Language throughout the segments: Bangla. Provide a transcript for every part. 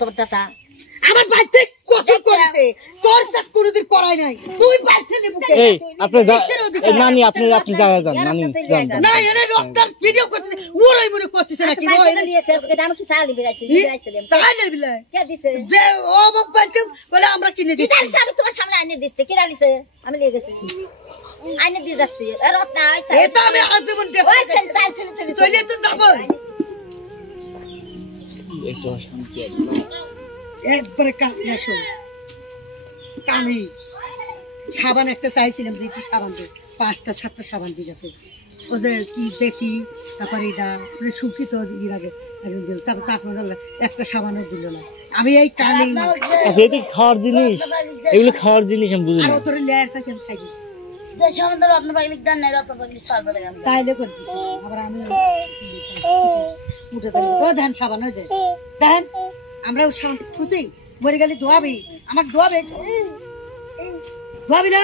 তোমার দাদা আমার বাড়িতে কত করতে তোর সাথে কোনোদিন করাই নাই তুই বাড়িতে নেবুকে এই আপনি নানি আপনি জায়গা যান নানি যান না এনে ডক্টর ভিডিও করতে ওরাই মনে করতেছে নাকি ওই আমি কি চালি বেরাইছি তাহলে বিলে কে দিছে যে ও বাবাকে বলে আমরা কিনে দিচ্ছি তাহলে আমি তোমার সামনে আইনে দিতে কি রালিছে আমি লিয়ে গেছি আইনে দিয়ে যাচ্ছি রত্না আইছে এটা আমি আজীবন দেখব ওই চল চলে তো যাব একটু শান্তি একবারে কানে শোন কানে সাবান একটা চাইছিলাম যে সাবান দে 5টা 7টা সাবান দিয়ে গেছে ওদের কি দেখি তারপরে এটা মানে শুকিত দিন আগে একজন দিল তারপর একটা সাবানও দিল না আমি এই কানে এটি খাওয়ার জিনিস এগুলো খাওয়ার জিনিস আমি বুঝি না আর তোর লেয়ার থাকে আমি খাই দেশ আমাদের রত্ন পাগলিক দান নাই রত্ন পাগলি সারবে না তাইলে করতে আবার আমি উঠে দেব তো ধান সাবান হয়ে যায় দেন আমরা সাবান খুঁজি মরে গেলে ধোয়াবি আমাকে ধোয়াবে ধোয়াবি না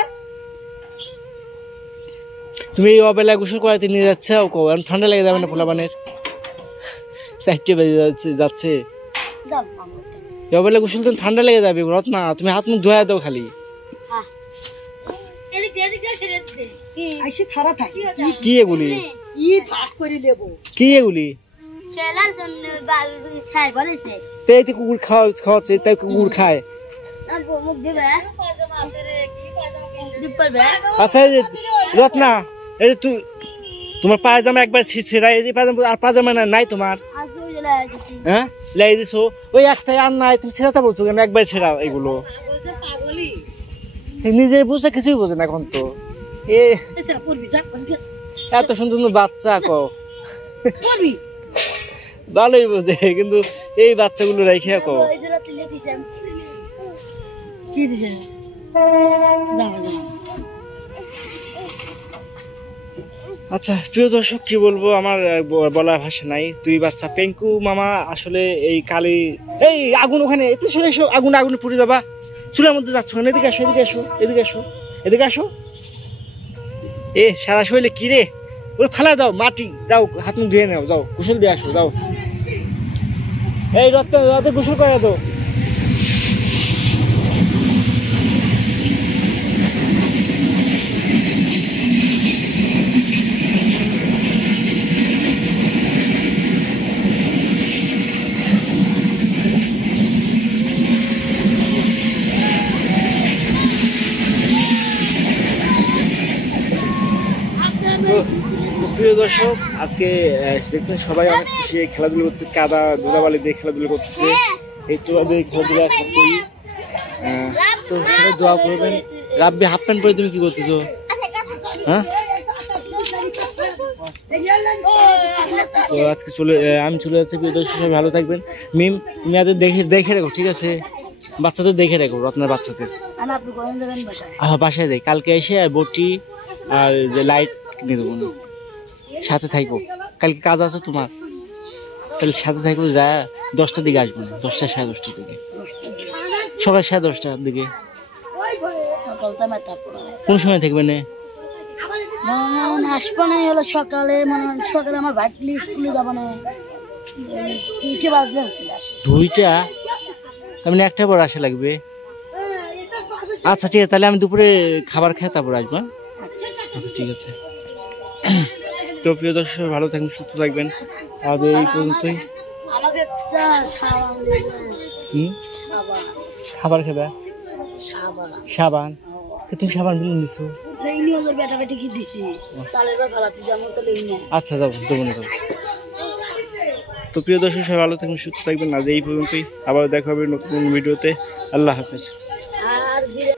তুমি এই অবেলা গোসল করাতে নিয়ে যাচ্ছে ঠান্ডা লেগে যাবে না পোলাপানের 4টা বেজে যাচ্ছে এই অবেলা গোসল তো ঠান্ডা লেগে যাবে রত্না তুমি হাত মুখ ধোয়া দাও খালি আইসি খারাপ থাকে কি এগুলি কি ভাগ করে নেব কি এগুলি ছেলার জন্য ছাই বলেছে তাই তো কুকুর খাওয়াচ্ছে তাই কুকুর খায় মুখ দিবে ডিপ করবে আচ্ছা এই যে রত্না এই যে তুই তোমার পায়জামা একবার ছিঁড়া এই যে পায়জামা আর পায়জামা নাই তোমার হ্যাঁ লাই দিছো ওই একটাই আর নাই তুমি ছেড়াতে বলছো কেন একবার ছেড়া এগুলো নিজে বুঝতে কিছুই বোঝে না এখন তো এত সুন্দর সুন্দর বাচ্চা কও ভালোই বোঝে কিন্তু এই বাচ্চাগুলো রেখে কো কি দিছে আচ্ছা প্রিয় দর্শক কি বলবো আমার বলার ভাষা নাই তুই বাচ্চা পেঙ্কু মামা আসলে এই কালি এই আগুন ওখানে একটু সরে এসো আগুন পুড়ে যাবা চুলার মধ্যে যাচ্ছ এদিকে আসো এদিকে আসো এ সারা শরীরে কি রে ওই ফেলা দাও মাটি যাও হাত মুখ ধুয়ে নাও যাও গোসল দিয়ে আসো যাও এই রাতে গোসল করে দাও প্রিয় দর্শক আজকে দেখতে সবাই অনেক খুশি খেলাধুলা করছে কাদা ধুলাবালি দিয়ে খেলাধুলা করতেছে এই তোলা দিয়ে খেলাধুলা করছি তো সবাই দোয়া করবেন রাব্বি হাফ প্যান্ট পরে তুমি কি করতেছো হ্যাঁ তো আজকে আমি চলে যাচ্ছি প্রিয় দর্শক সবাই ভালো থাকবেন মিম তুমি আজ দেখে রাখো ঠিক আছে বাচ্চাদের দেখে রাখো রত্নার বাচ্চাদের বাসায় যাই কালকে এসে বটি আর যে লাইট কিনে দেবো সাথে থাকবো কালকে কাজ আছে তোমার তাহলে সাথে থাকবো যা 10টার দিকে আসবো 10টা 10:30টার দিকে সকাল 10:30টার দিকে কোন সময় থাকবে না আসবো না হলো সকালে সকালে আমার ভাই স্কুলে যাবো না 2টা বাজলে 2টা তার মানে 1টা পর আসা লাগবে আচ্ছা ঠিক আছে তাহলে আমি দুপুরে খাবার খেয়ে তারপর আসবো আচ্ছা ঠিক আছে তো প্রিয় দর্শক ভালো থাকবেন সুস্থ থাকবেন আর এই পর্যন্তই খাবার খাবে সাবান তুমি সাবান বিল দিছো আচ্ছা যাবো দেবো না তো প্রিয় দর্শক সবাই ভালো থাকবেন সুস্থ থাকবেন আজ এই পর্যন্তই আবার দেখা হবে নতুন ভিডিওতে আল্লাহ হাফেজ